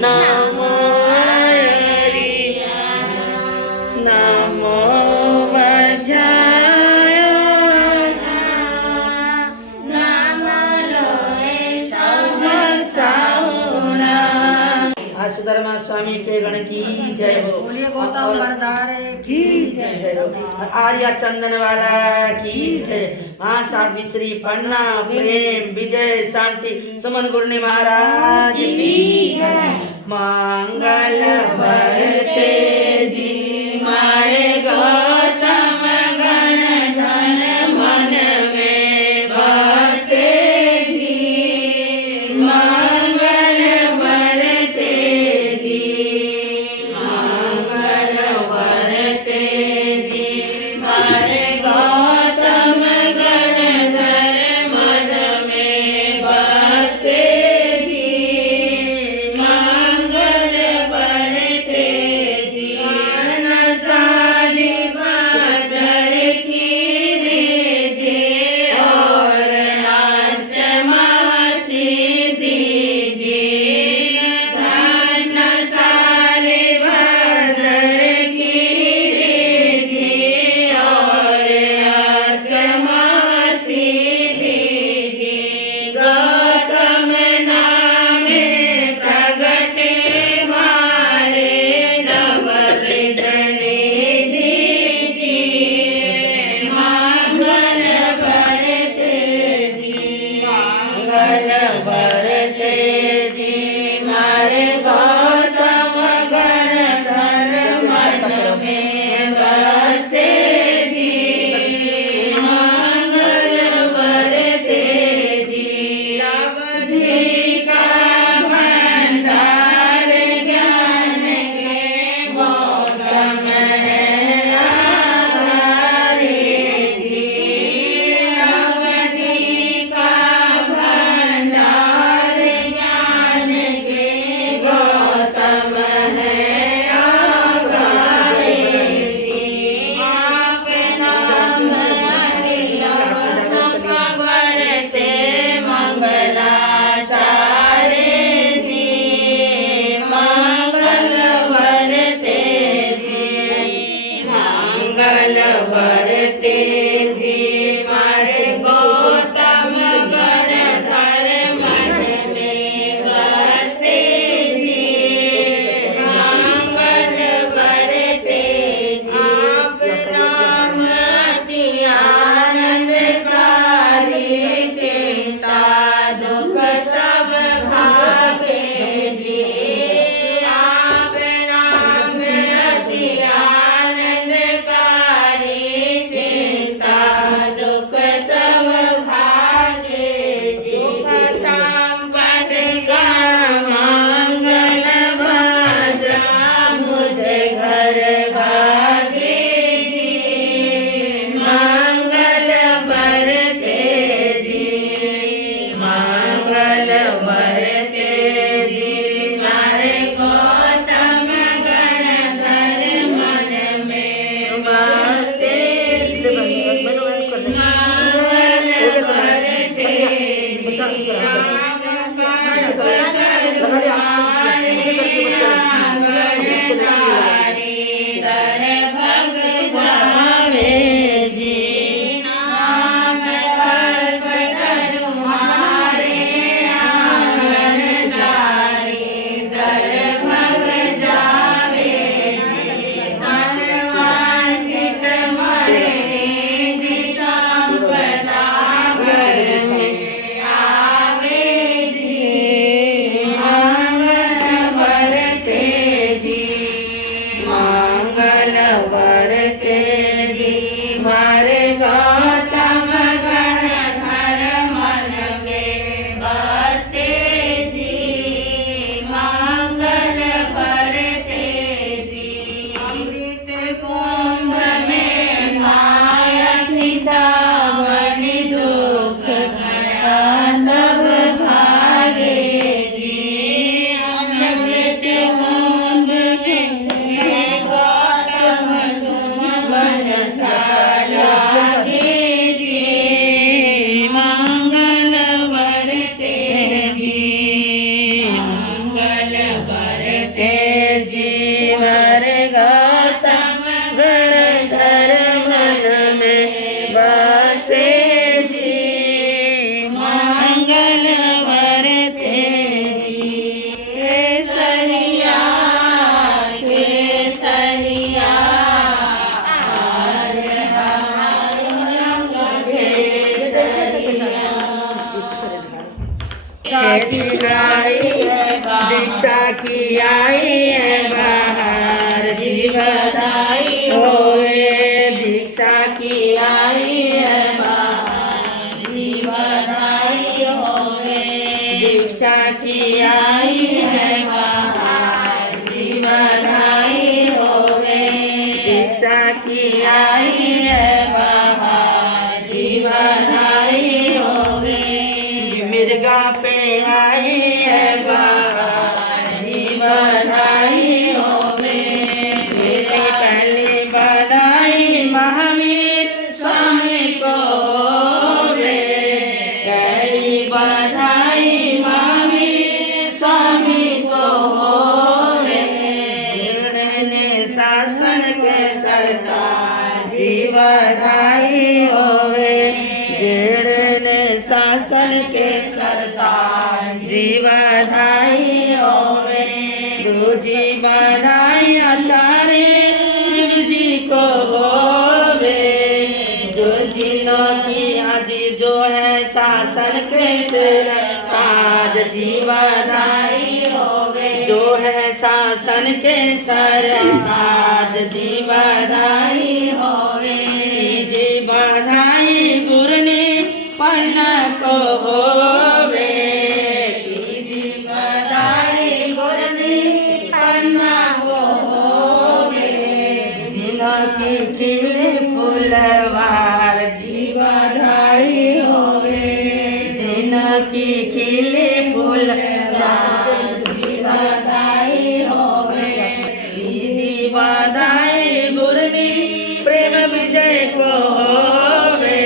नमो हरि नमो वज्राय सुधर्मा स्वामी के गण की जय हो। गौतम गणधारे की जय हो। आर्या चंदन वाला की जय। हाँ साध्वी श्री पन्ना प्रेम विजय शांति सुमन गुरु महाराज की जय। मंगल भरते जी मारे गौतम गणधर मन में बसते जी। मंगल भरते जी मंगल भरते जी मारे गौतम गणधर मन में बसते जी। मंगल भरते जी नसाली भदर की रिद्धि और अष्टमा सिद्धि जी। नसाली भदर की रिद्धि और अष्टमा सिद्धि जी। गौतम नामे प्रगटे मारे नवविध निधि जी। मंगल भरते जी मंगल भरते जी मारे गौतम गणधर मन में बसते जी। मंगल भरते जी अवधि का भंडार ज्ञान के गौतम है आधारे जी। अवधि का भंडार ज्ञान के गौतम है आधारे जी। आप नाम हरि सुख भरते मंगलाचार्य जी। मंगल भरते जी मंगल भरते जी मारे गौतम गणधर मन में बसते जी। मंगल भरते जी आप नाम अति आनंदकारी चिंता दुख सब भागे जी। आप नाम अति आनंदकारी चिंता की आई है बाहर जी बधाई होवे दीक्षा की आई है बाहर जी बधाई होवे दीक्षा की आई है बाहर जी बधाई होवे दीक्षा की आई है बाहर जी बधाई होवे मिर्गा पे आई है बाहर जी बधाई होवे पहली बधाई महावीर स्वामी को होवे पहली बधाई महावीर स्वामी को होवे जिन्होंने शासन के सरकार जी बधाई होवे जिन्होंने शासन के सरकार जी बधाई होवे गुरु जी बधाई आचार्य शिव जी को होवे जो जिनों की आज जो है शासन के सरताज जी बधाई होवे जो है शासन के सरताज जी बधाई होवे जी बधाई गुरु ने पन्ना को होवे जी बधाई गुरु ने पन्ना को होवे जिनों की खिले फूलवार जी बधाई होवे जिनों की खिले फूलवार जी बधाई होवे जी बधाई गुरु ने प्रेम विजय को होवे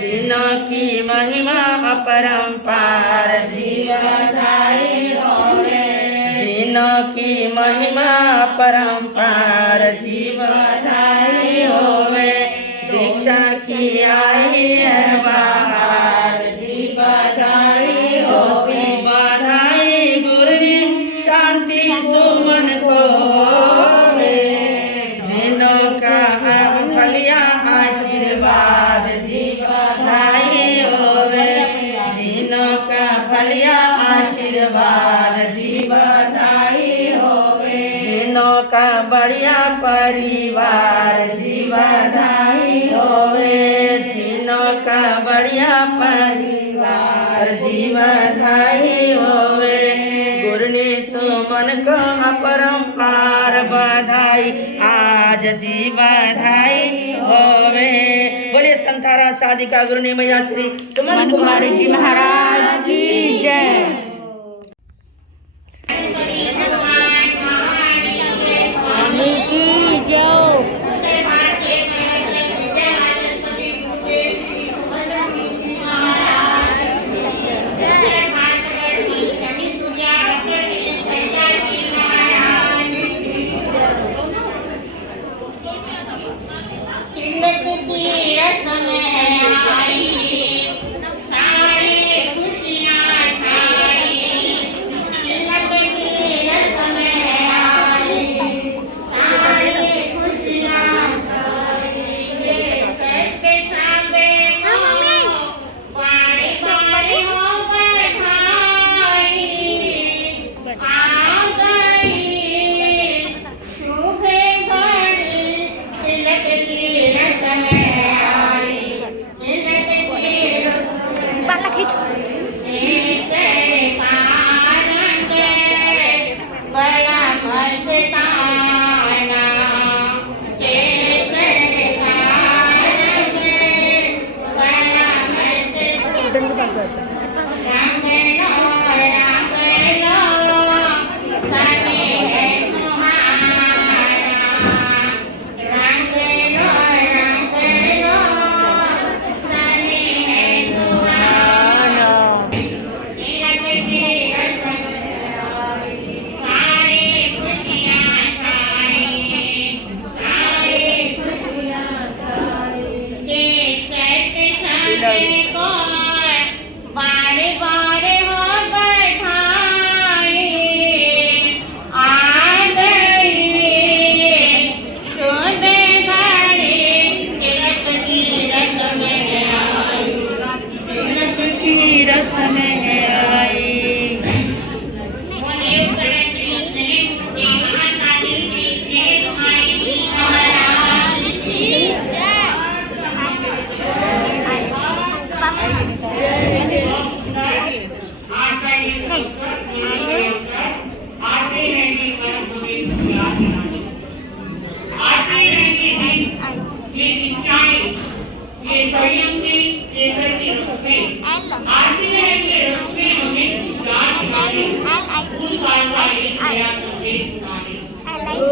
जिनों की महिमा अपरंपार जी बधाई होवे जिनों की महिमा अपरंपार जी बधाई होवे दीक्षा की आई है बाहर जी बधाई होवे बधाई गुरु ने शांति सुमन को होवे जिनों का अब फलिया आशीर्वाद जी बधाई होवे जिनों का फलिया आशीर्वाद जी बधाई होवे जिनों का बढ़िया परिवार जी बधाई होवे जिनों का बढ़िया परिवार जी बधाई होवे गुरु ने सुमन को अपरंपार बधाई आज जी बधाई होवे बोलिए संतारा साधिका गुरु ने मैया श्री सुमन कुमारी जी महाराज की जय।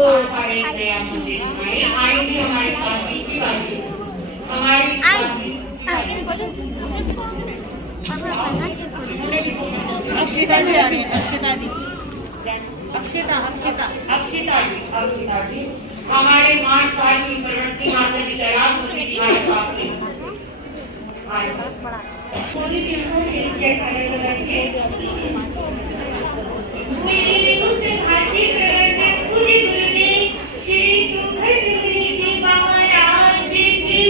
हमारे दया मुझे आएंगे हमारे साथ की बात हमारी अक्षिता जी आ रही है, अक्षिता जी, अक्षिता अक्षिता अक्षिता जी हमारे 5 साल की प्रवृत्ति माता जी तैयार होती थी हमारे साथ में पूरी नीचे खड़े करके मेरी उच्च भारती प्रवृत्ति पूरी गुरुदेव श्री सुधर गुरु जी महाराज की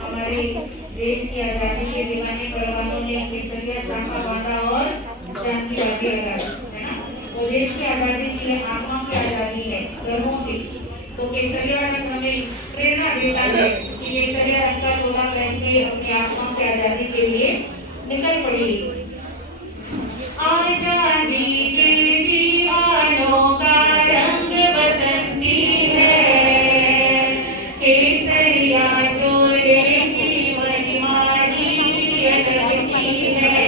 हमारे देश की आजादी के दीवाने परवानों ने केसरिया चांपा बांधा और शांति आगे लगाई है ना। तो देश की आजादी के लिए आत्माओं की आजादी है कर्मों से। तो केसरिया रंग हमें प्रेरणा देता है कि केसरिया रंग का तोला पहन के अपनी आत्माओं की आजादी के लिए निकल पड़िए। आजादी के दीवानों का रंग बसंती है, केसरिया चोले की महिमानी अलग सी है।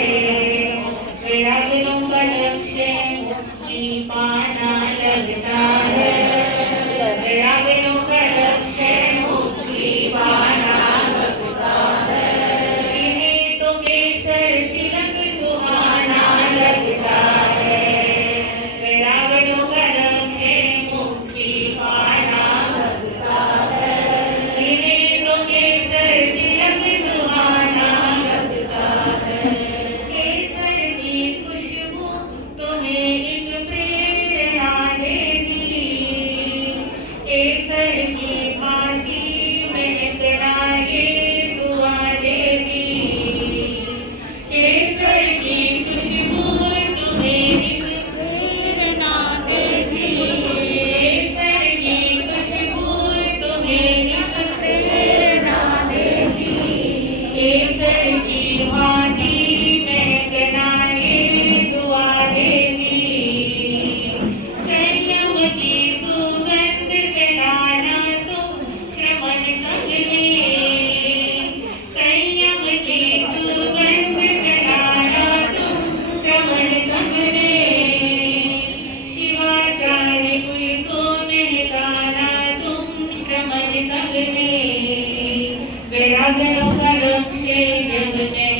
वैराग्यों का लक्ष्य मुक्ति पाना लगता है, वैराग्यों का लक्ष्य मुक्ति पाना लगता है। इन्हें तो केसर तिलक सुहाना लगता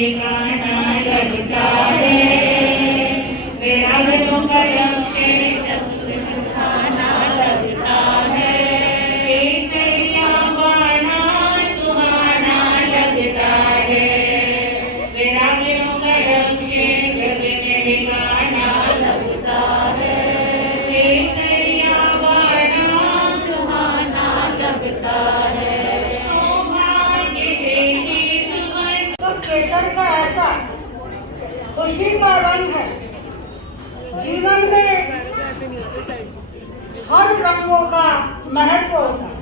ठिकाना लगता है, वैराग्यों का लक्ष्य ठिकाना लगता है, केसरिया बाणा सुहाना लगता है, वैराग्यों का लक्ष्य जग में ठिकाना लगता है, केसरिया बाणा सुहाना लगता है, सौभाग्य शेषी सुमन। तो केसर का ऐसा खुशी का रंग है। जीवन में हर रंगों का महत्व होता है।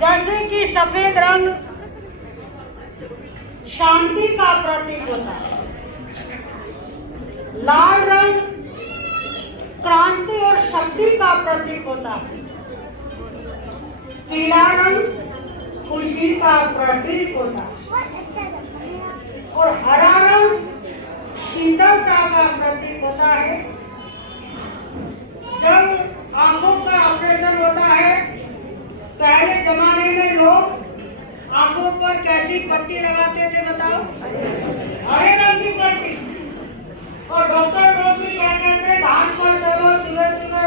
जैसे कि सफेद रंग शांति का प्रतीक होता है, लाल रंग क्रांति और शक्ति का प्रतीक होता है, पीला रंग खुशी का प्रतीक होता है और हरा रंग शीतलता का प्रतीक होता है। जब आंखों का ऑपरेशन होता है, पहले जमाने में लोग आंखों पर कैसी पट्टी लगाते थे बताओ? हरे रंग की पट्टी। और डॉक्टर लोग भी क्या कहते हैं, घास पर चलो, सुबह सुबह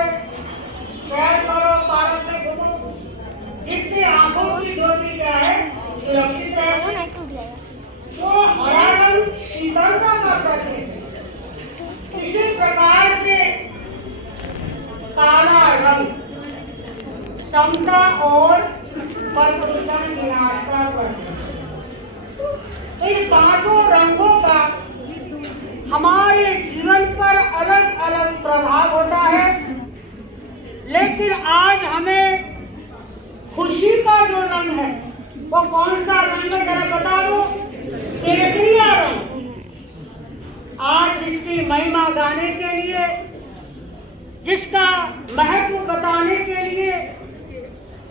सैर करो, पार्क में घूमो, जिससे आंखों की ज्योति क्या है, सुरक्षित रहे। तो हरा रंग शीतलता का प्रतीक है। इसी प्रकार से काला रंग समता और प्रदूषण विनाश का प्रतीक। इन पांचों रंगों का हमारे जीवन पर अलग अलग प्रभाव होता है, लेकिन आज हमें खुशी का जो रंग है वो कौन सा रंग है जरा बता दो? केसरिया रंग। आज इसकी महिमा गाने के लिए, जिसका महत्व बताने के लिए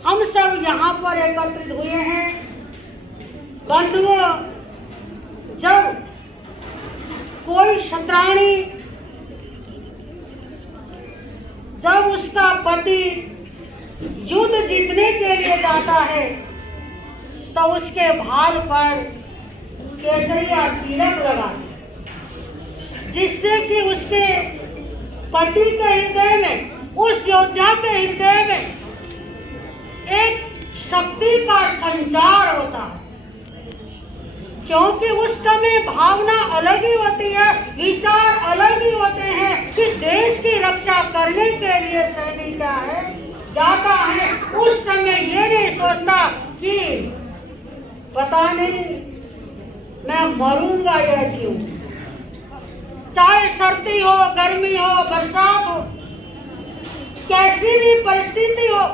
हम सब यहाँ पर एकत्रित हुए हैं। बंधुओं, जब कोई क्षत्राणी, जब उसका पति युद्ध जीतने के लिए जाता है तो उसके भाल पर केसरिया तिलक लगाते, जिससे कि उसके पति के हृदय में, उस योद्धा के हृदय में एक शक्ति का संचार होता है। क्योंकि उस समय भावना अलग ही होती है, विचार अलग ही होते हैं कि देश की रक्षा करने के लिए सैनिक क्या है, जाता है। उस समय ये नहीं सोचता कि पता नहीं मैं मरूंगा या जीऊं। चाहे सर्दी हो, गर्मी हो, बरसात हो, कैसी भी परिस्थिति हो,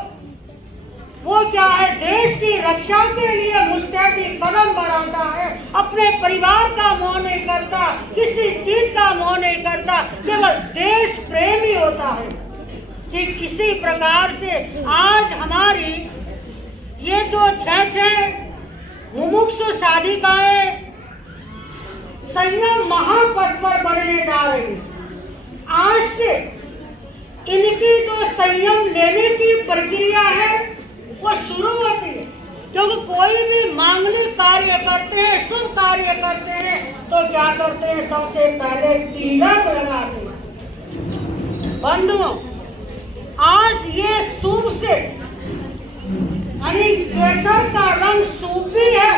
वो क्या है, देश की रक्षा के लिए मुस्तैदी कदम बढ़ाता है। अपने परिवार का मोह नहीं करता, किसी चीज का मोह नहीं करता, केवल देश प्रेमी होता है। कि किसी प्रकार से आज हमारी ये जो छह मुमुक्षु साधिकाएं संयम महापथ पर बढ़ने जा रही है। आज से इनकी जो संयम लेने की प्रक्रिया है वो शुरू होती है। क्योंकि कोई भी मांगलिक कार्य करते हैं, शुभ कार्य करते हैं, तो क्या करते हैं, सबसे पहले तिलक लगाते हैं। बंधुओं, आज ये शुभ से यानी केसर का रंग शुभ भी है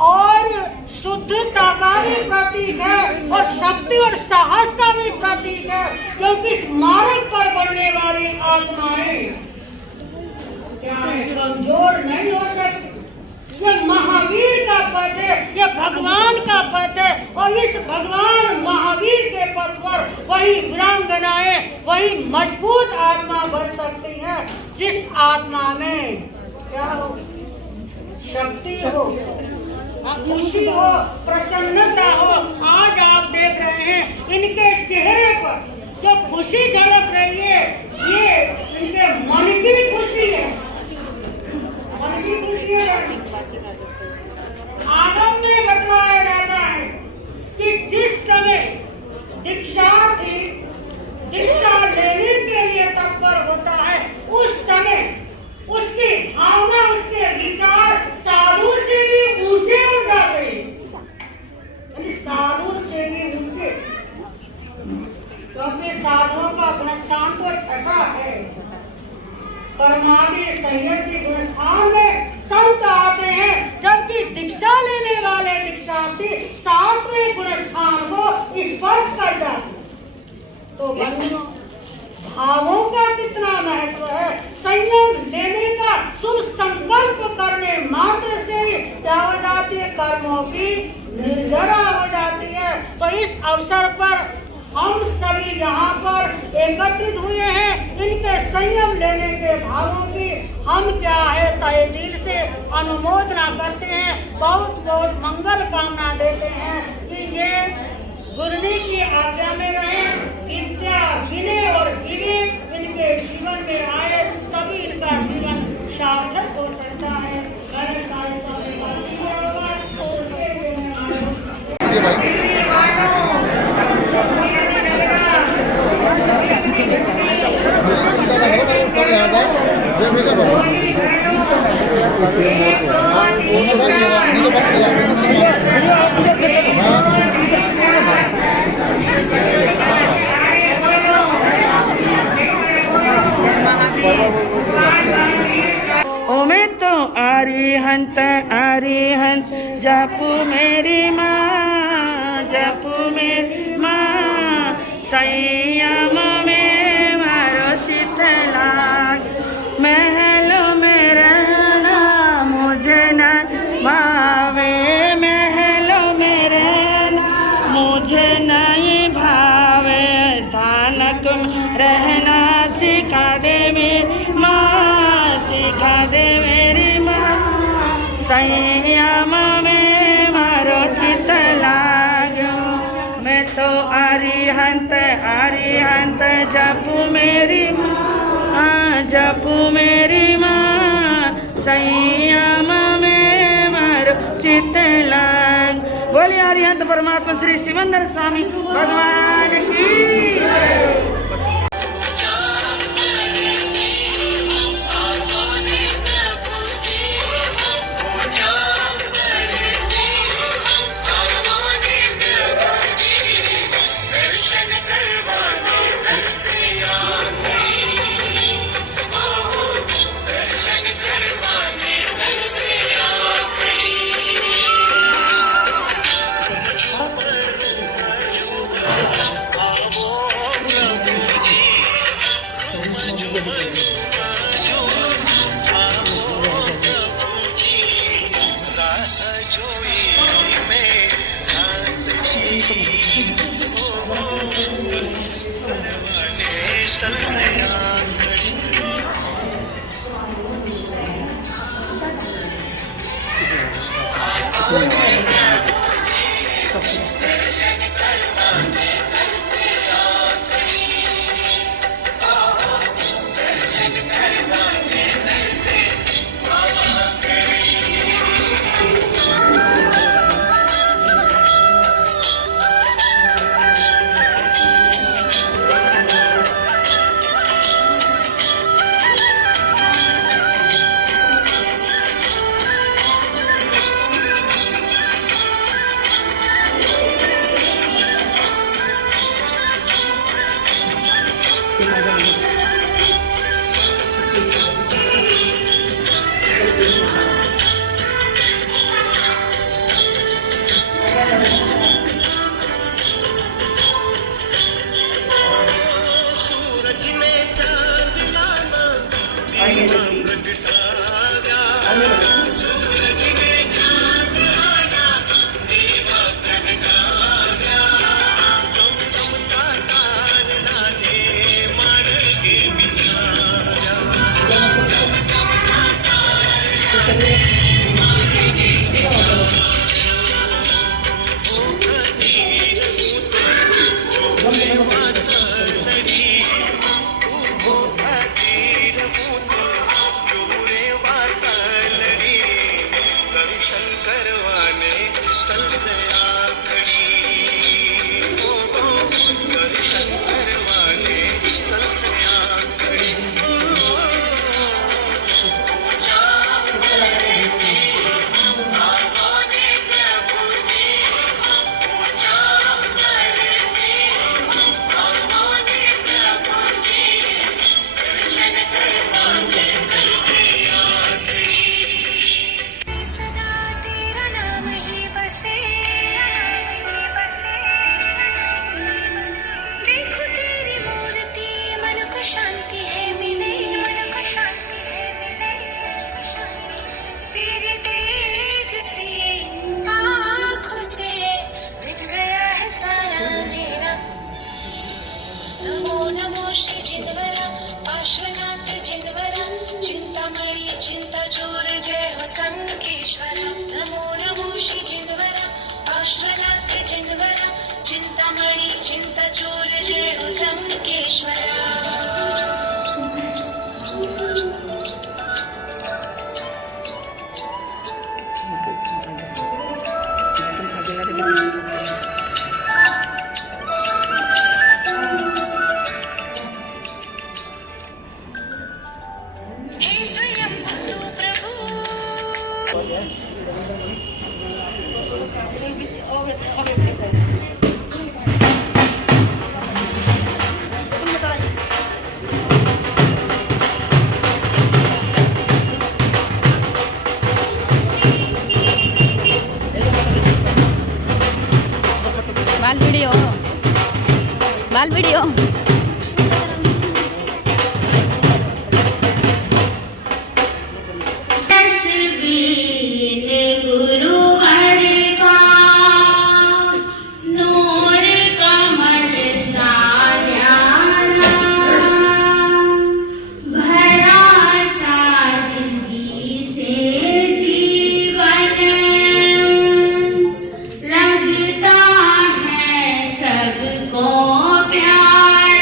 और शुद्धता का भी प्रतीक है और शक्ति और साहस का भी प्रतीक है। क्योंकि इस मार्ग पर बढ़ने वाली आत्माएं क्या है, कमजोर नहीं हो सकती। ये महावीर का पथ है, ये भगवान का पथ है और इस भगवान महावीर के पथ पर वही वीरांगनाएं, वही मजबूत आत्मा बढ़ सकती है जिस आत्मा में क्या हो, शक्ति हो, खुशी हो, प्रसन्नता हो। आज आप देख रहे हैं इनके चेहरे पर जो खुशी झलक रही है, ये इनके मन की खुशी है, मन की खुशी है। आगम में बतलाया जाता है कि जिस समय दीक्षार्थी दीक्षा लेने के लिए तत्पर होता है, उस समय उसकी भावना, उसके विचार साधु से भी ऊंचे उठ तो बंधुओं, भावों का कितना महत्व है। संयम लेने का शुभ संकल्प करने मात्र से ही क्या हो जाती है, कर्मों की निर्जरा हो जाती है। तो इस अवसर पर हम सभी यहाँ पर एकत्रित हुए हैं, इनके संयम लेने के भावों की हम क्या है तहे दिल से अनुमोदना करते हैं, बहुत बहुत मंगल कामना देते हैं कि ये गुरुजी की आज्ञा में रहे, विद्या गिने और गिने इनके जीवन में आए, तभी इनका जीवन सार्थक हो सकता है। मैंने सारे समय बात किया होगा, उसके लिए मैं ओमे तो अरिहंत अरिहंत जपू मेरी माँ, जपू मेरी माँ, संयम में मारो चित लाग, महलों में रहना मुझे न भावे, महलों में रहना मुझे नहीं भावे, स्थानक में रहना सिखा दे मेरी माँ, सिखा दे मेरी माँ, संयम में मारो चित लागो। मैं तो अरिहंत अरिहंत जपू मेरी माँ, जपू मेरी माँ, संयम में मारो चित लाग। बोलिए अरिहंत परमात्मा श्री शिवंदर स्वामी भगवान की जय। संकेश्वर नमो नमो श्री जिनवरा पार्श्वनाथ जिनवरा चिंतामणि चिंताचूर जय हो संकेश्वरा हे स्वयं तू प्रभु बाल वीडियो लगता है सबको प्यारा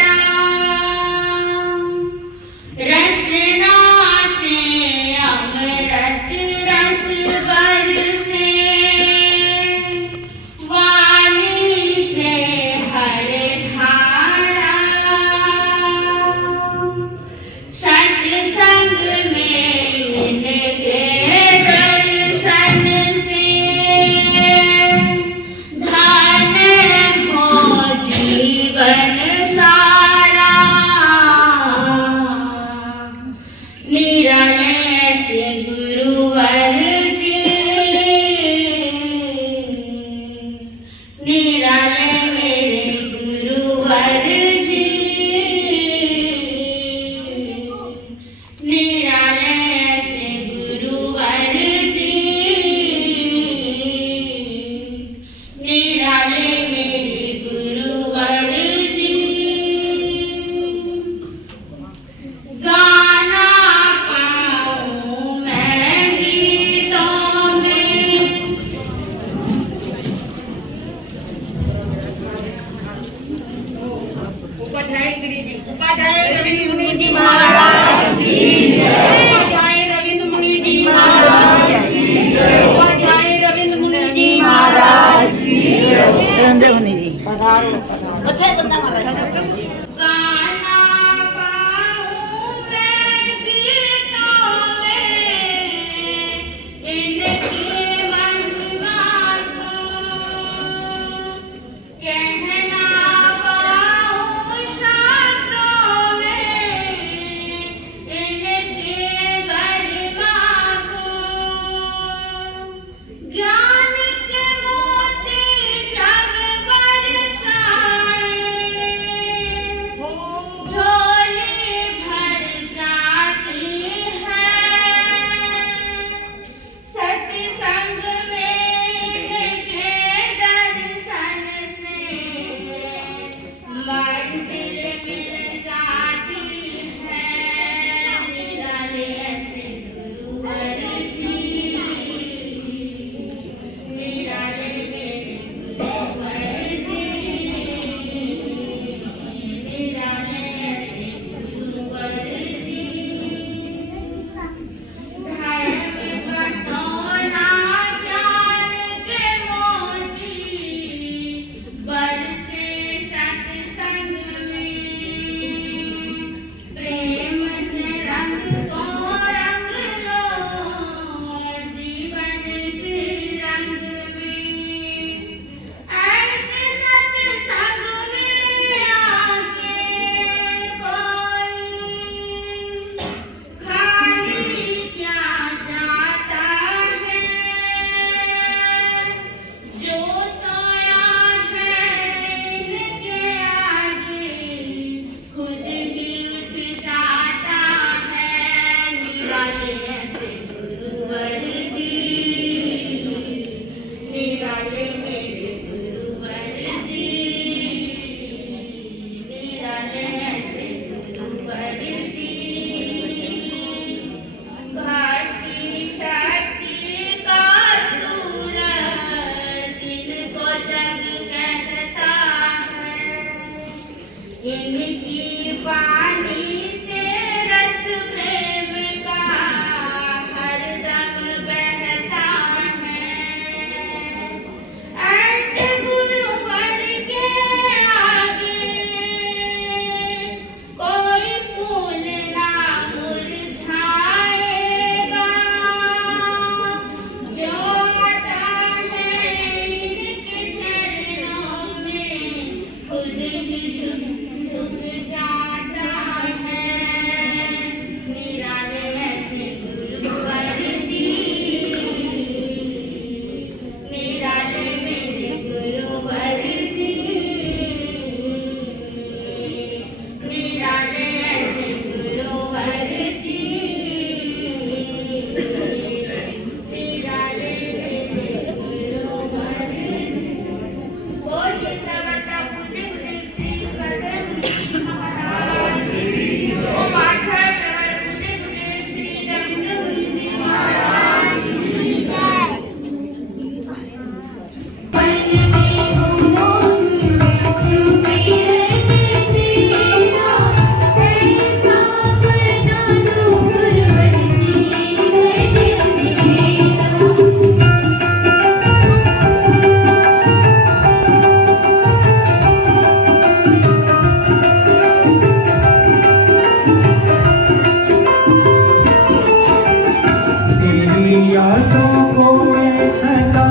को मैं सदा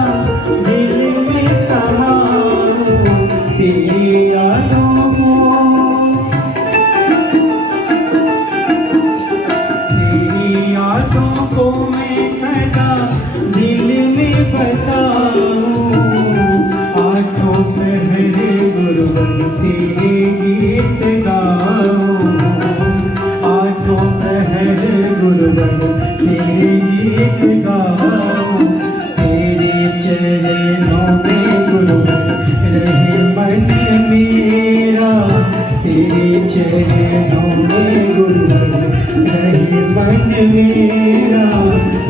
दिल में समाऊं तेरी यादों को, तेरी यादों को मैं सदा दिल में बसाऊं, आठों पहरे गुरुवर तेरे गीत गाऊं, आठों पहरे गुरुवर तेरे गीत गाऊं, तेरे चरणों में गुरुवर रहे मन मेरा, तेरे चरणों में गुरुवर रहे मन मेरा,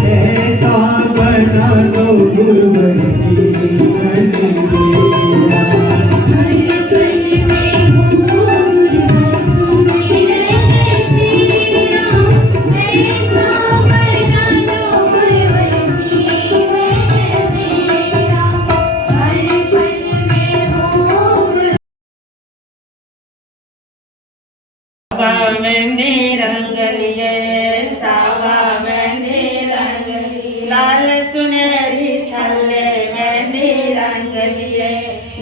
ऐसा बना दो गुरुवर जीवन मेरा। सावा मेहंदी रंग लिए, सावा मेहंदी रंग लिए, लाल सुनहरी छल्ले मेहंदी रंग लिए,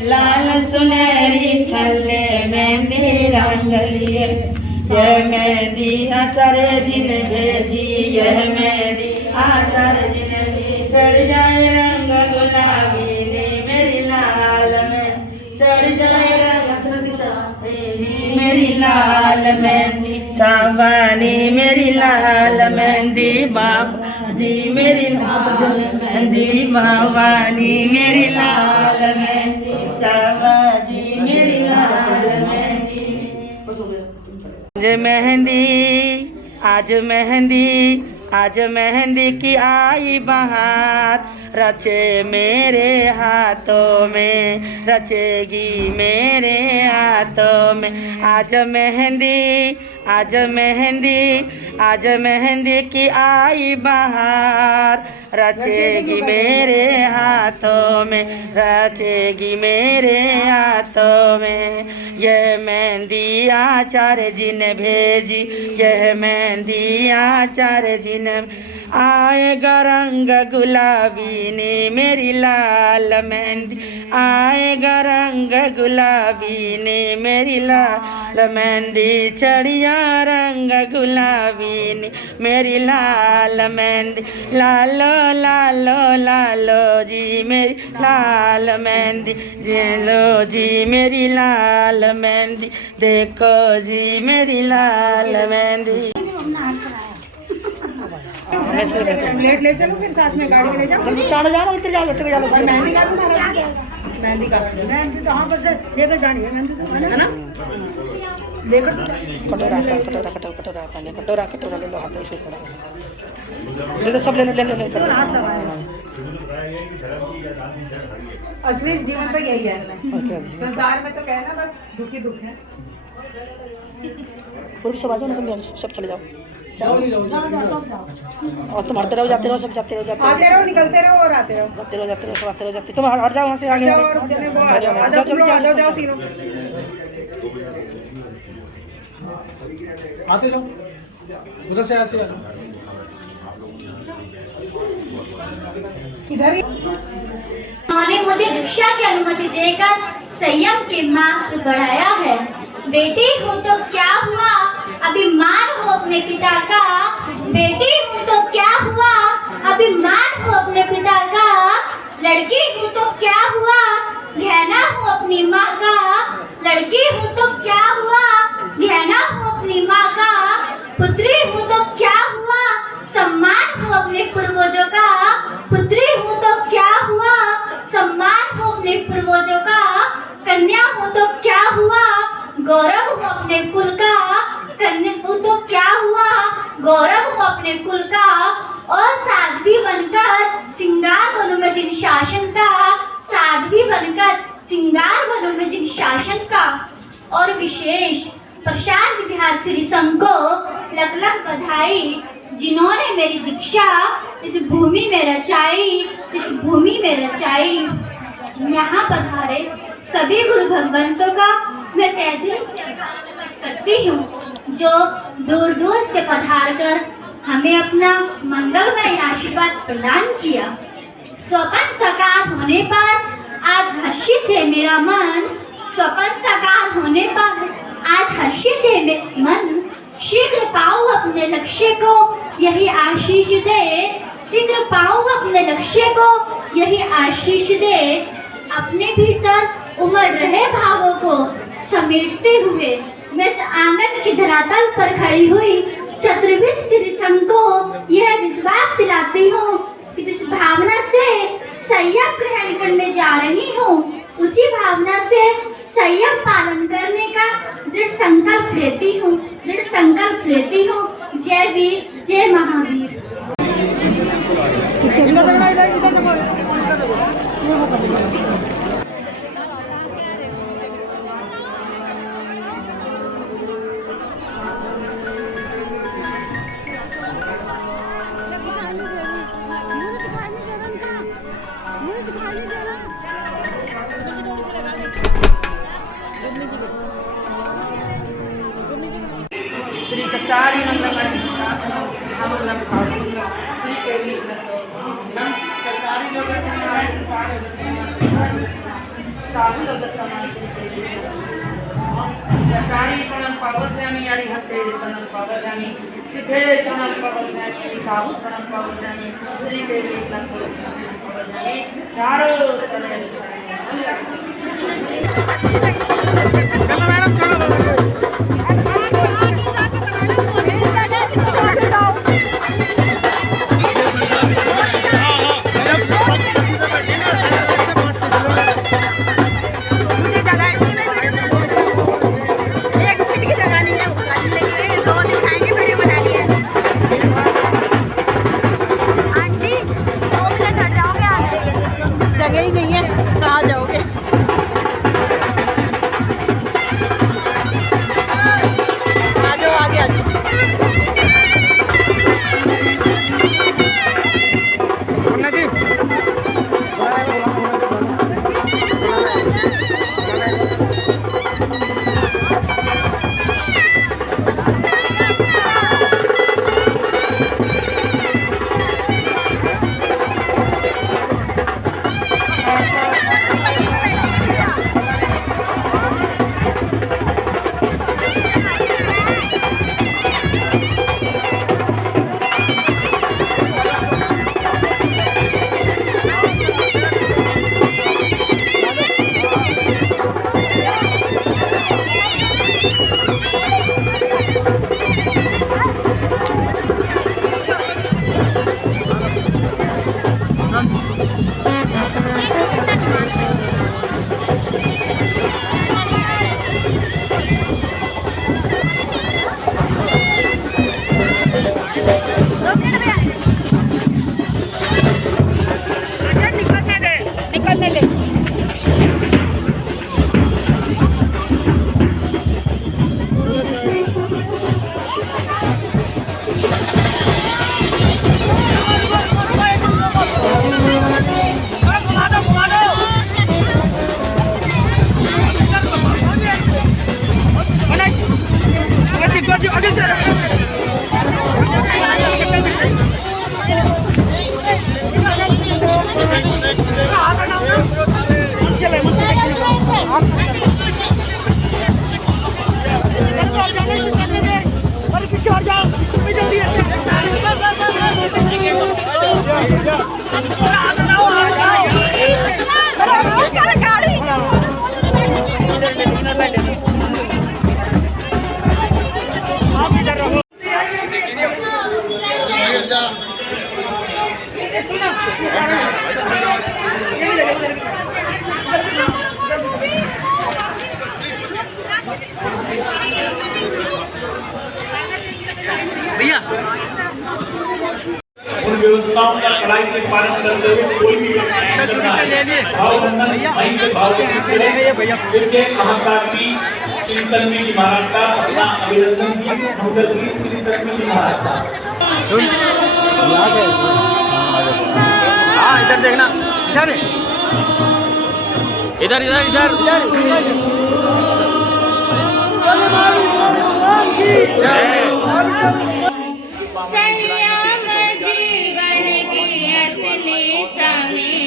लाल सुनहरी छल्ले मेहंदी रंग लिए। यह मेहंदी आचार्य जी ने भेजी, यह मेहंदी आचार्य जी ने भेजी, चढ़ जाए रंग गुलाबी ने मेरी लाल में, चढ़ जाए रंग मेरी लाल मेहंदी, सावानी मेरी लाल मेहंदी, बाबा जी मेरी लाल मेहंदी, बाबानी मेरी लाल मेहंदी, सावा जी मेरी लाल मेहंदी। आज मेहंदी, आज मेहंदी, आज मेहंदी की आई बहार, रचे मेरे हाथों में, रचेगी मेरे हाथों में। आज मेहंदी, आज मेहंदी, आज मेहंदी की आई बहार, रचेगी मेरे हाथों में, रचेगी मेरे हाथों में। यह मेहंदी आचार्य जी ने भेजी, यह मेहंदी आचार्य जी ने, आएगा रंग गुलाबी ने मेरी लाल मेहंदी, आएगा रंग गुलाबी ने मेरी लाल मेहंदी, चढ़िया रंग गुलाबी ने मेरी लाल मेहंदी, लालो लालो लालो जी मेरी लाल मेहंदी, लो जी मेरी लाल मेहंदी, देखो जी मेरी लाल मेहंदी। प्लेट ले चलो फिर साथ में गाड़ी में ले जाओ। चढ़ जाओ, इधर जाओ, इधर जाओ। मेहंदी का मेहंदी का मेहंदी तो हाँ बस ये तो जानी है, मेहंदी तो है ना। देखो कटोरा कटोरा कटोरा कटोरा पहले कटोरा कटोरा ले लो, हाथ से पड़ा ले लो, सब ले लो, ले लो, ले लो, हाथ लगाए। असली जीवन तो यही है, संसार में तो कहना बस दुख ही दुख है। पूरी सब आ जाओ ना, सब चले जाओ, और तुम हटते रहो, जाते रहो, सब जाते रहो, आते रहो, निकलते रहो और आते रहो, जाते रहो, जाते रहो, सब आते रहो, जाते। तुम हट जाओ वहाँ से, आगे जाओ तीनों आते जाओ, उधर से आते जाओ। इधर ही उन्होंने मुझे दीक्षा की अनुमति देकर संयम के मार्ग पर बढ़ाया है। बेटी हूँ तो क्या हुआ, अभिमान हो अपने पिता का, बेटी हूँ तो क्या हुआ, अभिमान हो अपने पिता का, लड़की हूँ तो क्या हुआ, गहना हूँ अपनी माँ का, लड़की हूँ तो क्या हुआ, गहना हूँ अपनी माँ का, पुत्री हूँ तो क्या हुआ, सम्मान हूँ अपने पूर्वजों का, पुत्री हूँ तो क्या हुआ, सम्मान हूँ अपने पूर्वजों का, कन्या हूँ तो क्या हुआ, गौरव हूँ अपने कुल का, कन्या हूँ तो क्या हुआ, गौरव हूँ अपने कुल का, और साध्वी बनकर सिंगार बनूं मैं जिन शासन का, साध्वी बनकर सिंगार बनूं मैं जिन शासन का। और विशेष प्रशांत विहार श्री संघ को लख लख बधाई, जिन्होंने मेरी दीक्षा इस भूमि में रचाई, इस भूमि में रचाई। यहाँ पधारे सभी गुरु भगवंतों का मैं तहे दिल से आभार करती हूँ, जो दूर दूर से पधार कर हमें अपना मंगलमय आशीर्वाद प्रदान किया। स्वप्न साकार होने पर आज हर्षित है मेरा मन। स्वप्न साकार होने पर आज हर्षित है मन। शीघ्र पाऊं अपने लक्ष्य को यही आशीष दे। शीघ्र पाऊं अपने लक्ष्य को यही आशीष दे। अपने भीतर उमड़ रहे भावों को समेटते हुए मैं इस आंगन की धरातल पर खड़ी हुई चतुर्विद श्री संघ को यह विश्वास दिलाती हूँ कि जिस भावना से संयम ग्रहण करने जा रही हूँ उसी भावना से संयम पालन करने का दृढ़ संकल्प लेती हूँ। दृढ़ संकल्प लेती हूँ। जय वीर, जय महावीर। श्री चचारी नंदन आमंत्रण साधु श्री केवी नम चचारी लोग साधु लोग चचारी शरण पवस्यामि अरिहते शरण पवस्यामि सिद्धे शरण पवस्यामि साधु शरण पवस्यामि श्री केवी शरण पवस्यामि चारों शरण। जगह ही नहीं है, कहाँ जाओगे? आ जाओ, आगे आ जाओ। भैया उन व्यवस्थाओं का कड़ाई से पालन करते हुए कोई भी महाकाल की चिंतन में महाराज का अपना अभिनंदन महाराज का। हाँ इधर देखना, इधर इधर इधर इधर संयम जीवन की असली स्वामी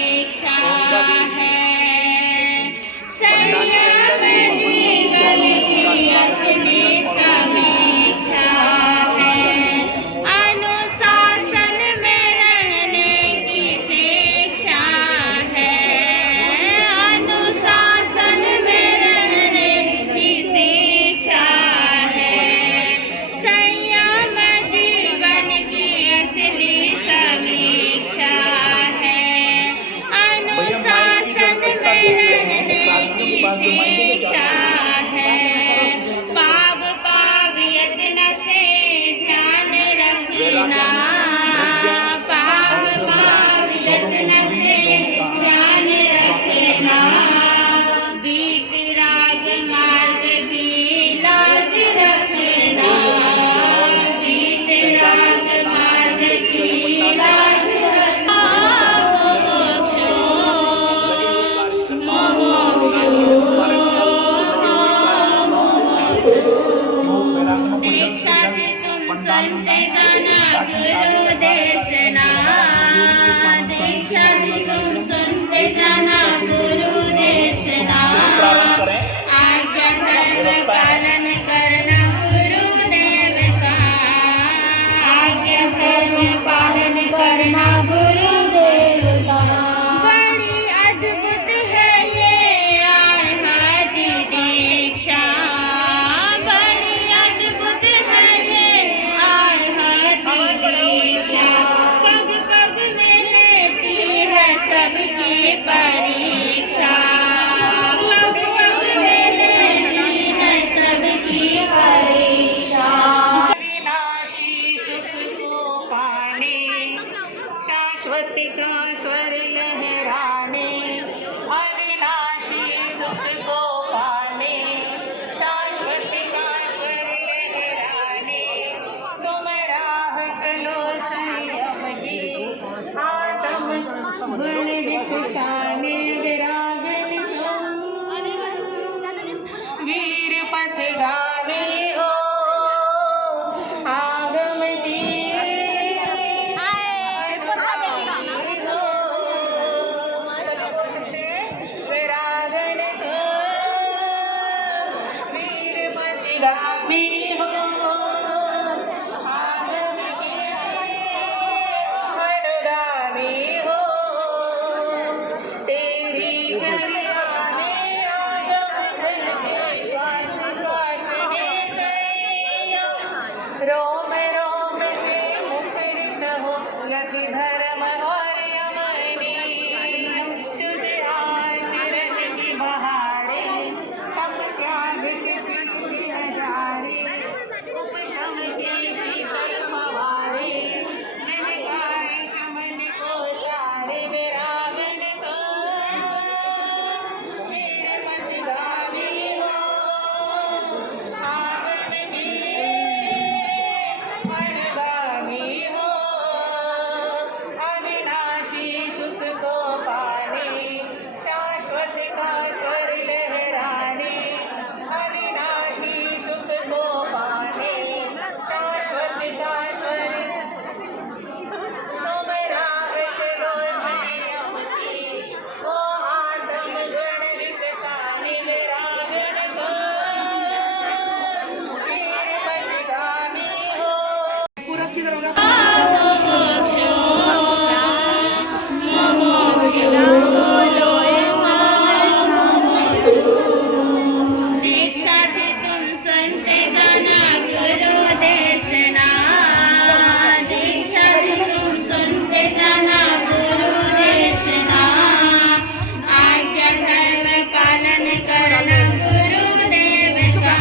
शाने विरागन वीर पथ गावे हो आगम विरागन वीर पथ गावे हो रोम रोम से मुखरित हो यति धर्म और यमनी शुद्ध आचरण की बहारे तप त्याग के पीते हजारे उपशम के शीतल पवारे निगाह मन को सारे विरागन तो मेरे पथ गावे हो आगम अनगामी हो अविनाशी सुख को पाने शाश्वत का स्वर लहराने अविनाशी सुख को पाने शाश्वत का स्वर सोमराग चलो संयम की ओ आत्म गुण विकसाने विरागन तो वीर पथ गामी हो दीक्षा से तुम संत जाना करो देशना दीक्षा से तुम संत जाना करो देशना आज्ञा धर्म पालन करना गुरुदेव का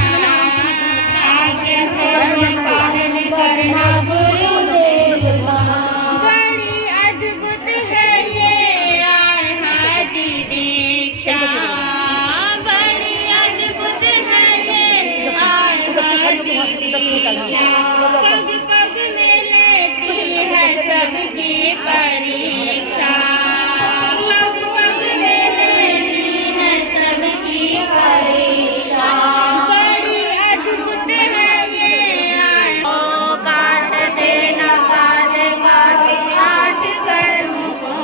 आज्ञा धर्म पालन करना गुरुदेव का बड़ी अद्भुत है ये आहादी दीक्षा बड़ी अद्भुत है ये आहादी दीक्षा पग पग में लेती है सबकी परीक्षा पग पग में लेती है सबकी परीक्षा बड़ी अद्भुत है ये ओ काट देना काट काट काट कर मुझको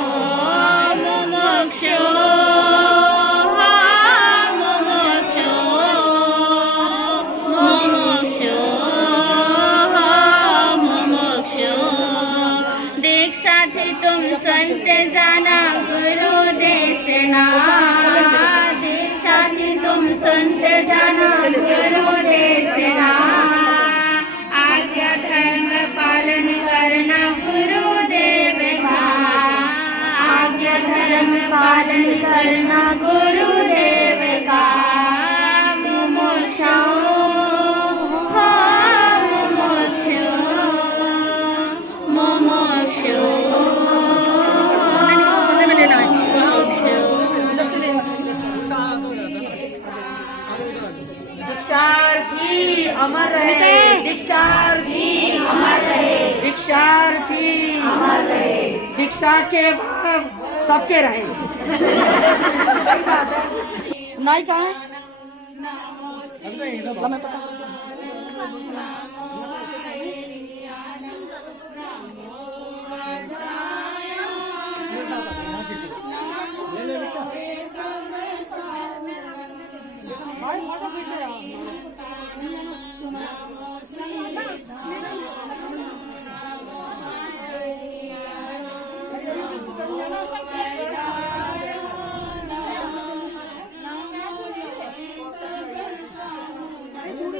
मुमुक्षु मुमुक्षु मुमुक्षु मुमुक्षु दीक्षा थी तुम संत जाना गुरु देशना दीक्षा थी तुम संत जाना गुरु देशना आज्ञा धर्म पालन करना गुरुदेव का आज्ञा धर्म पालन करना गुरुदेव का मुमुक्षु मुमुक्षु दीक्षार्थी अमर रहे दीक्षार्थी अमर रहे दीक्षार्थी अमर रहे दीक्षा के बाद सबके रहे नाई कहाँ है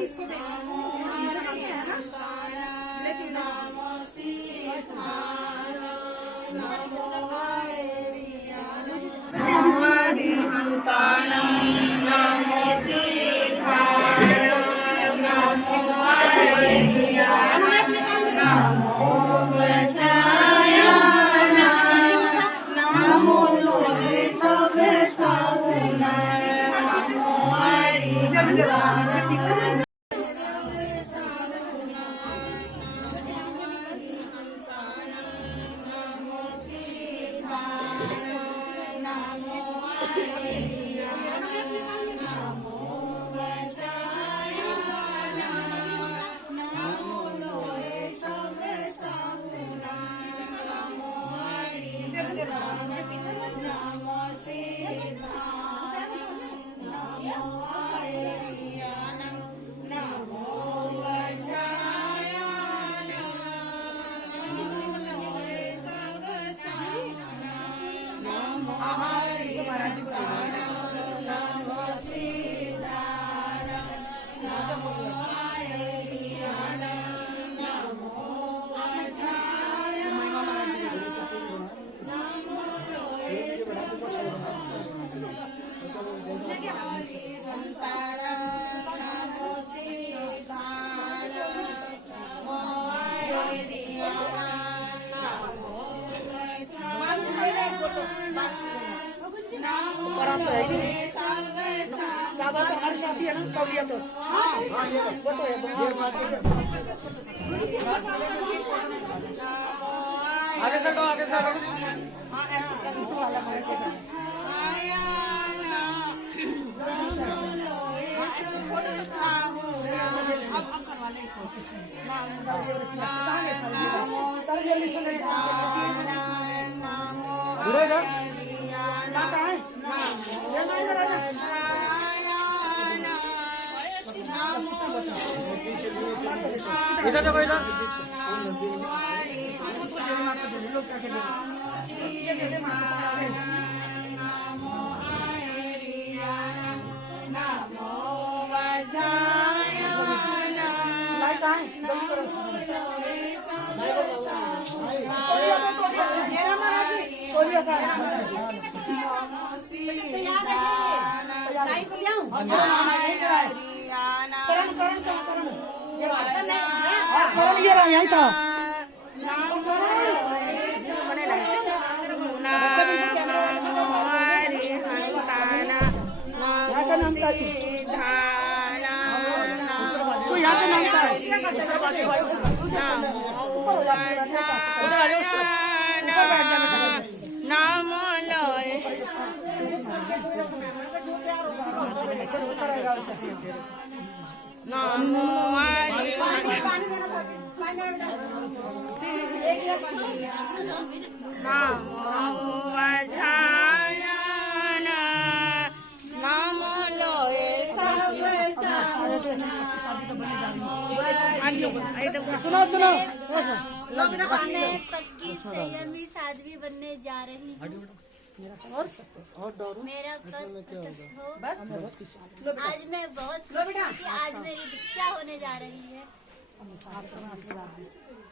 इसको दे क्या बात है, हमारे साथी है ना कौलिया तो वो तो है आगे सर आगे सर इधर देखो इधर यही था तो यहाँ का नाम क्या है? ऊपर हो जाती है, उधर आ जाओ, ऊपर बैठ जाना। नाम लोए सुनो सुनो मैं पक्की संयमी साध्वी बनने जा रही हूँ। मेरा बस आज मैं बहुत आज मेरी दीक्षा होने जा रही है।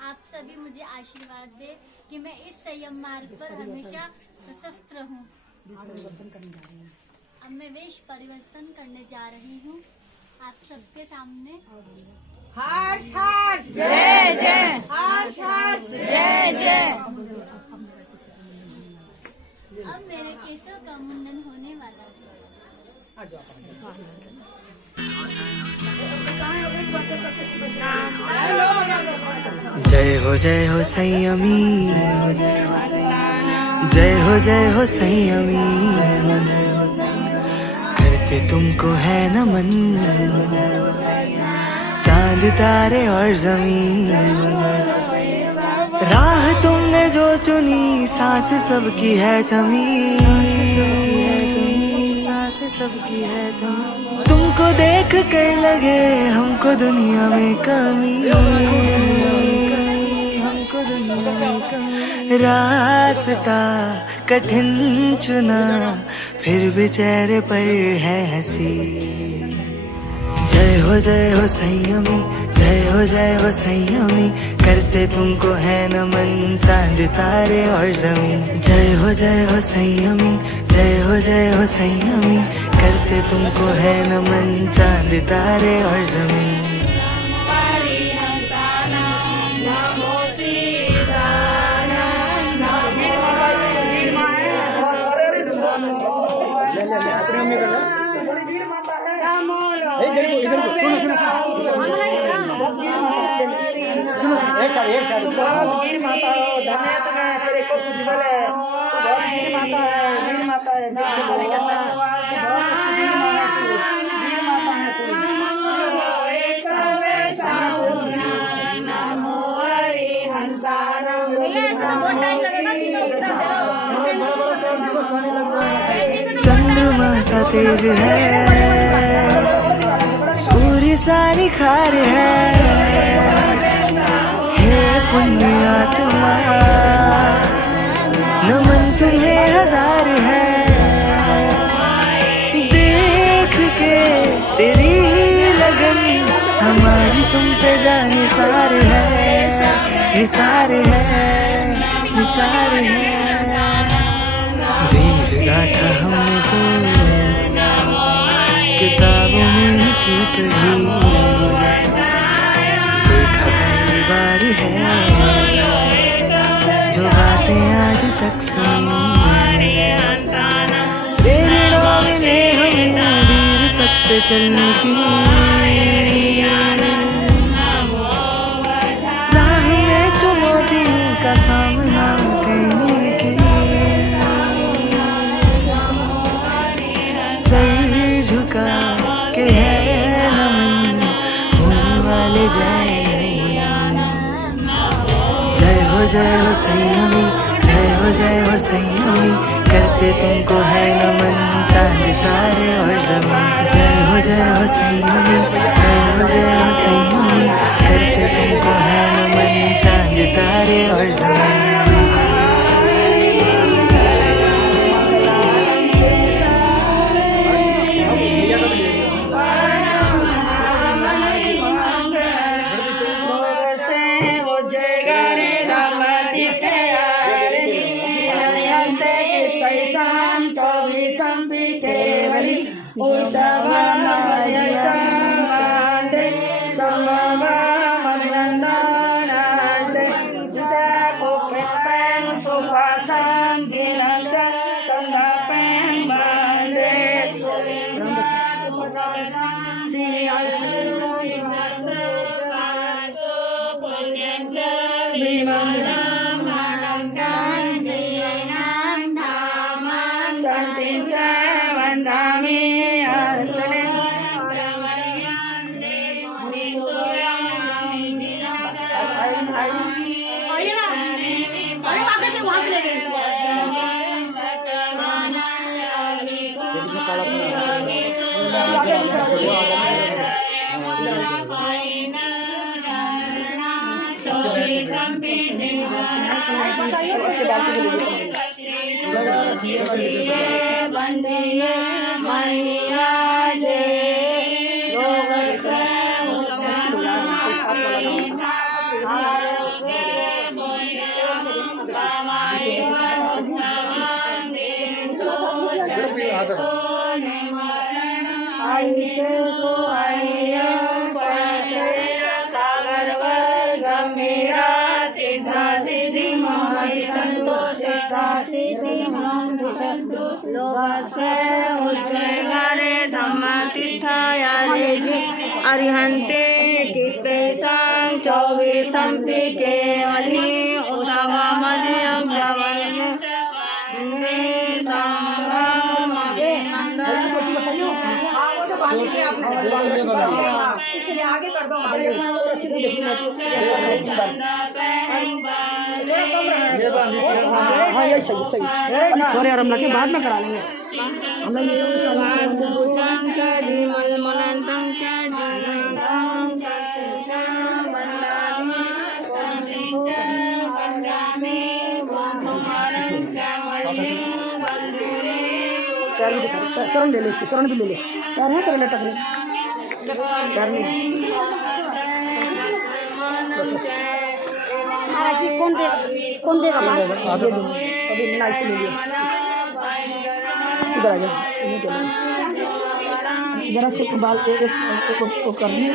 आप सभी मुझे आशीर्वाद दे कि मैं इस संयम मार्ग पर हमेशा सशस्त्र हूँ। अब मैं वेश परिवर्तन करने जा रही हूँ आप सबके सामने। हर्ष हर्ष जय जय हर्ष हर्ष जय जय। अब मेरे केशों का मुंडन होने वाला है। जय हो संयमी, जय हो संयमी, करते तुमको है नमन, चांद तारे और जमीन, राह तुमने जो चुनी, सांस सबकी है थमी, सांस सबकी है थमी। तुमको देख कर लगे हमको दुनिया में कमी, हमको दुनिया में कमी। रास्ता कठिन चुना फिर भी चेहरे पर है हंसी। जय हो संयमी, जय हो संयमी, करते तुमको है नमन, चांद तारे और जमीन। जय हो संयमी, जय हो संयमी, करते तुमको है नमन, चांद तारे और जमीन। वीर माता हो, धन्य तुम्हें, तेरे को उज्जवल है, बहुत वीर माता है, वीर माता है, वीर माता है तू। चंद्रमा सा तेज है, सूर्य सा निखार है, पुण्य आत्मा नमन तुम्हें हजार है। देख के तेरी लगन हमारी तुम पे जान निसार है, निसार है, निसार है। वीर गाथा हमने तो किताबों में ही थी पढ़ी, देखा पहली बार है जो बातें आज तक सुनी। प्रेरणाओं में पे चलने की, राह में चुनौतियों का सामना करने की, सर झुका के है नमन होने वाले जय हो संयमी, जय हो संयमी, करते तुमको है नमन चांद तारे और जमीन। जय हो संयमी, जय हो संयमी, करते तुमको है नमन चांद तारे और जमीन। अरिहंते किते sang चौबे संपि के मधि उतमा मध्यम जवन्य इसलिए आगे कर दो। हाँ यही सही सही, थोड़े आराम रखे बाद में करा लेंगे हम चरण ले ले, इसके चरण भी ले ले, पैर है तेरे लटक ले, पैर नहीं महाराज जी। कौन देगा बात? अभी ना इसे ले लिया, इधर आ जाओ, जरा से बाल एक कर दिए।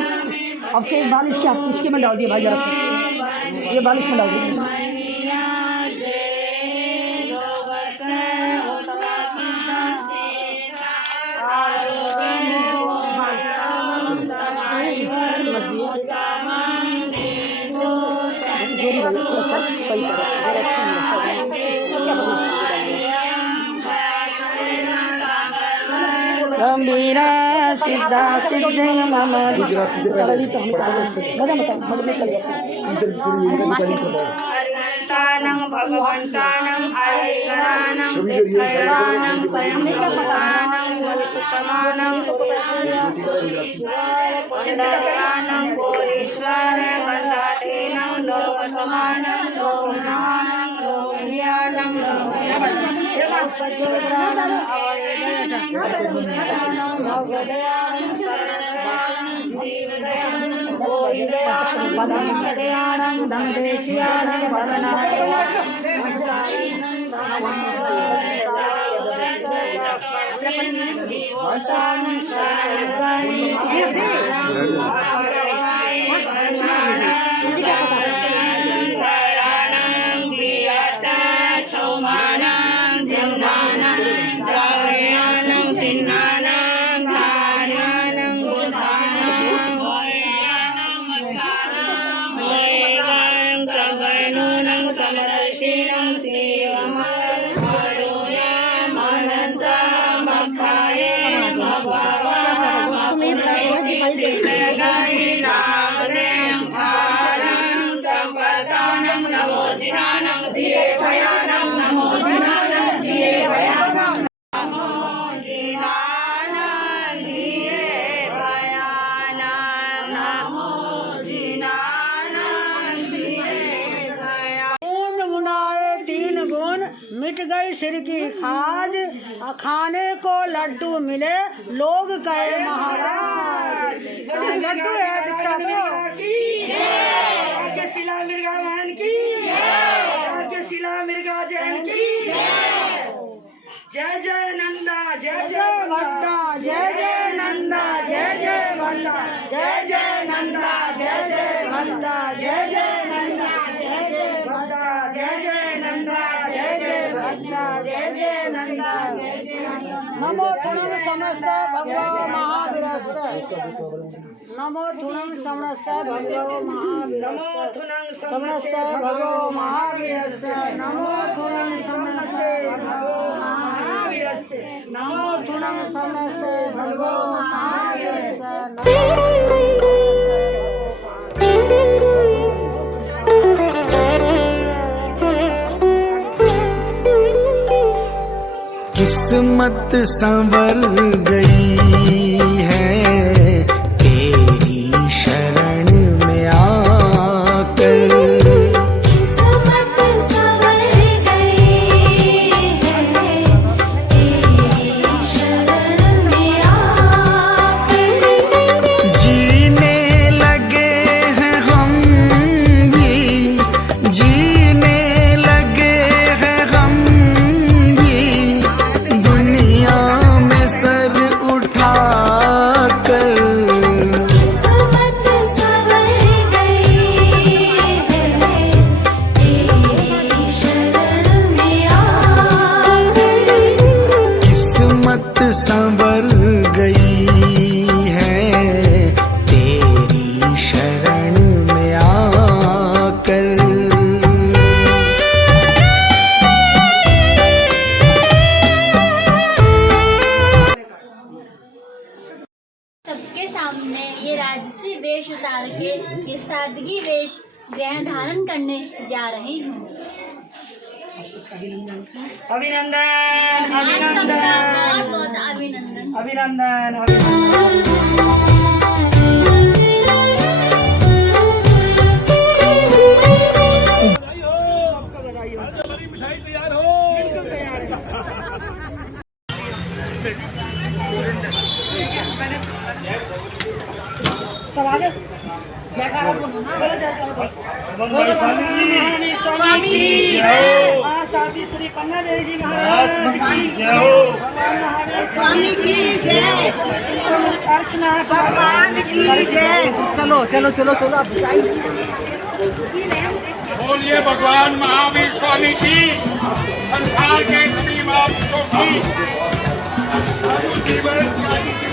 अब के बाल इसके में डाल दिए भाई, जरा से ये बाल इसमें डाल दिए। सही गंभीरा सिद्धा सिद्धि मम तानं भगवन्तानं ऐकरानं ऐकरानं संयुक्तानं सुतमानं सिद्धानं कोरीश्वर गन्धातेनं लोकसमानं लोकनानं लोकज्ञानं लोकज्ञानं अवैधनं भगवदयानं शरणदयानं जीवदयानं बोधिदयानं पदमदयानं धनदेशियानं वदनानं सिर की खाज, खाने को लड्डू मिले लोग कहे महाराज। लड्डू है बिट्टा के शिला मिर्गा मान की, के शिला मिर्गा जैन की। जय जय नंदा, जय जय भट्टा, जय जय नंदा, जय जय भट्टा, जय जय नंदा, जय जय भट्टा, जय जय नंदा, जय जय भट्टा, जय जय नंदा, जय जय भट्टा, जय जय नंदा, जय जय नंदा। नमो थुणं समस्त भगवो महावीरस्य, नमो थुणं समस्त भगवो महावीरस्य, समस्त भगवो महावीरस्य, नमो थुणं समस्त भगवो महावीरस्य, नमो थुणं समस्त भगवो महावीरस्य। किस्मत संवर गई है तेरी शरण में आकर। किस्मत संवर गई है तेरी शरण में आकर। जीने लगे हैं हम भी, जीने लगे हैं हम भी, दुनिया में सर उठाकर। किस्मत संवर गई है तेरी शरण में आकर। किस्मत संवर गई है तेरी शरण में आकर। सबके सामने ये राजसी वेश उतार के ये सादगी वेश ग्रहण धारण करने जा रही हूँ। अभिनंदन, आप सबका अभिनंदन, बहुत बहुत अभिनंदन। अभिनंदन, अभिनंदन। सब आगे जयकारा बोलो ना, बोलो जयकारा बोलो। बोलो महारानी स्वामी की जय। साबी श्री पन्ना देवी जी महाराज की जय। महारानी स्वामी की जय। अर्शनाथ भगवान की जय। चलो चलो चलो चलो अब बोलिए भगवान महावीर स्वामी की, संसार के सभी महापुरुषों की, जीवन स्वामी की।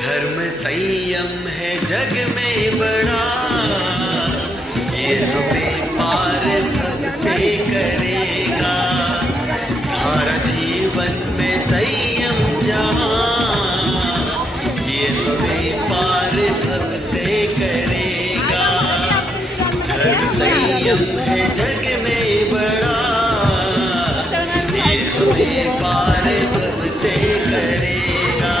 धर्म संयम है जग में बड़ा, ये हमें पार से करेगा। हमारा जीवन में संयम जहाँ, ये हमें पार से करेगा। धर्म संयम है जग में बड़ा, ये हमें पार से करेगा।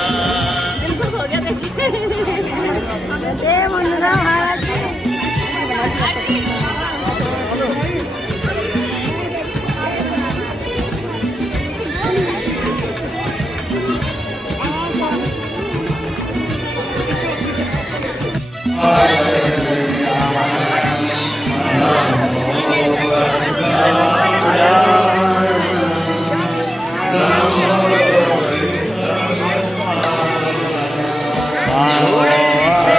छोड़े से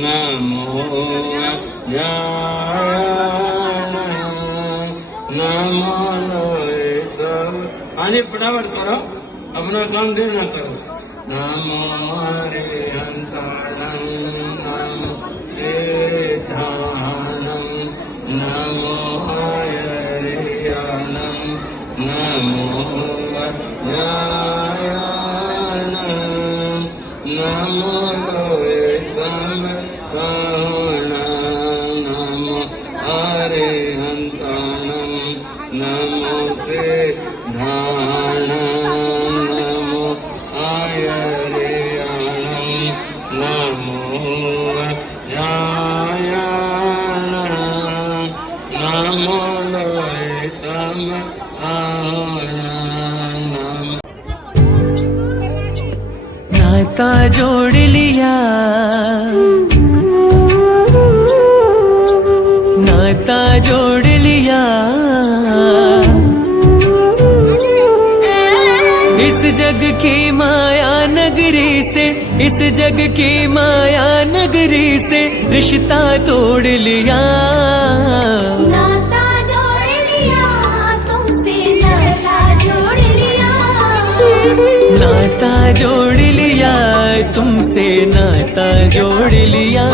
नमो नमो आने फटाफट करो, अपना काम देर ना करो। नमो हरिहंताणं नमो सिद्धाणं नमो हरियाणं नमो ज्ञायाणं नमो नमो हरिहंताणं नमो सिद्धाणं नमो आयर्याणं नमो ज्ञायाणं नमो नाता जोड़ लिया, नाता जोड़ लिया, इस जग की माया नगरी से, इस जग की माया नगरी से रिश्ता तोड़ लिया। नाता जोड़ लिया तुमसे, नाता जोड़ लिया, नाता जोड़ लिया तुमसे, नाता जोड़ लिया।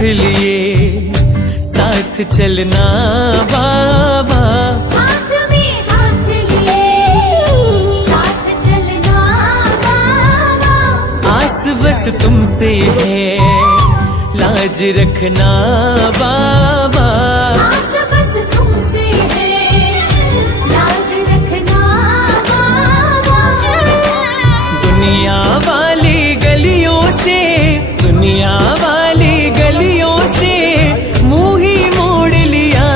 लिए साथ चलना बाबा, हाथ में हाथ लिए साथ चलना बाबा, आस बस तुमसे है लाज रखना बाबा, आस बस तुमसे है लाज रखना बाबा। दुनिया वाली गलियों से, दुनिया वाली गलियों से मुंह ही मोड़ लिया,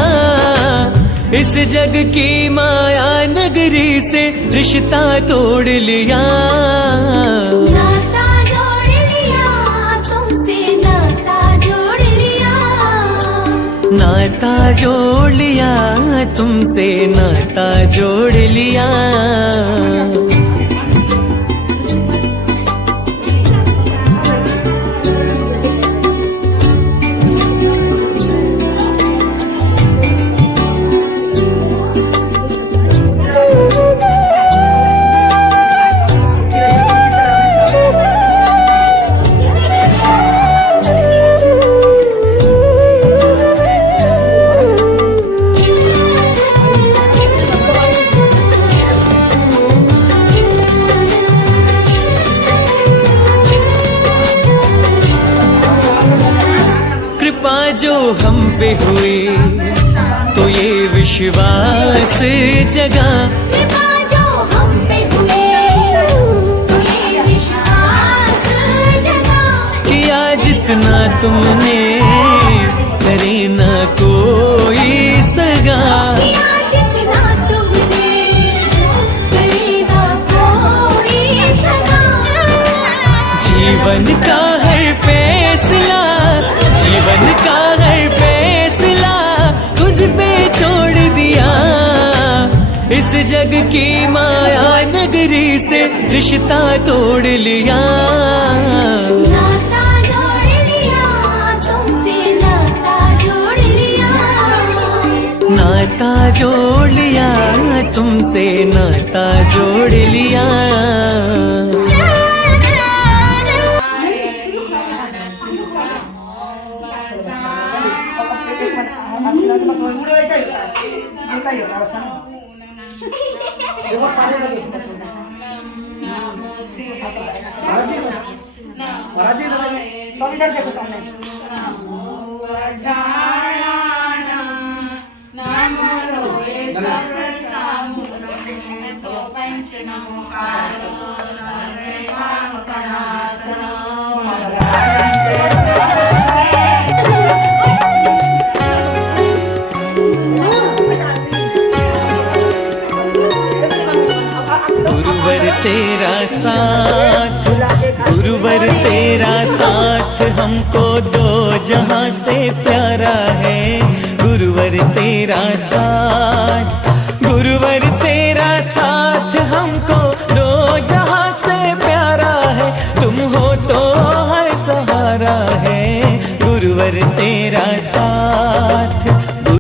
इस जग की माया नगरी से रिश्ता तोड़ लिया। नाता जोड़ लिया तुमसे, नाता जोड़ लिया, नाता जोड़ लिया तुमसे, नाता जोड़ लिया। जो हम पे हुई तो ये विश्वास जगा, कृपा जो हम पे हुई तो ये विश्वास जगा, किया जितना तुमने करे ना कोई सगा, किया जितना तुमने करे ना कोई सगा। जीवन का हर फैसला, जीवन का हर फैसला तुझ पे छोड़ दिया, इस जग की माया नगरी से रिश्ता तोड़ लिया। नाता जोड़ लिया तुमसे, नाता जोड़ लिया, नाता जोड़ लिया तुमसे, नाता जोड़ लिया। सब इधर देखो सामने। नमो नमोकारो सर्वे पापनाशनो गुरुवर तेरा साथ, गुरुवर तेरा साथ हमको दो जहां से प्यारा है। गुरुवर तेरा साथ, गुरुवर तेरा साथ हमको दो जहां से प्यारा है। तुम हो तो हर सहारा है। गुरुवर तेरा साथ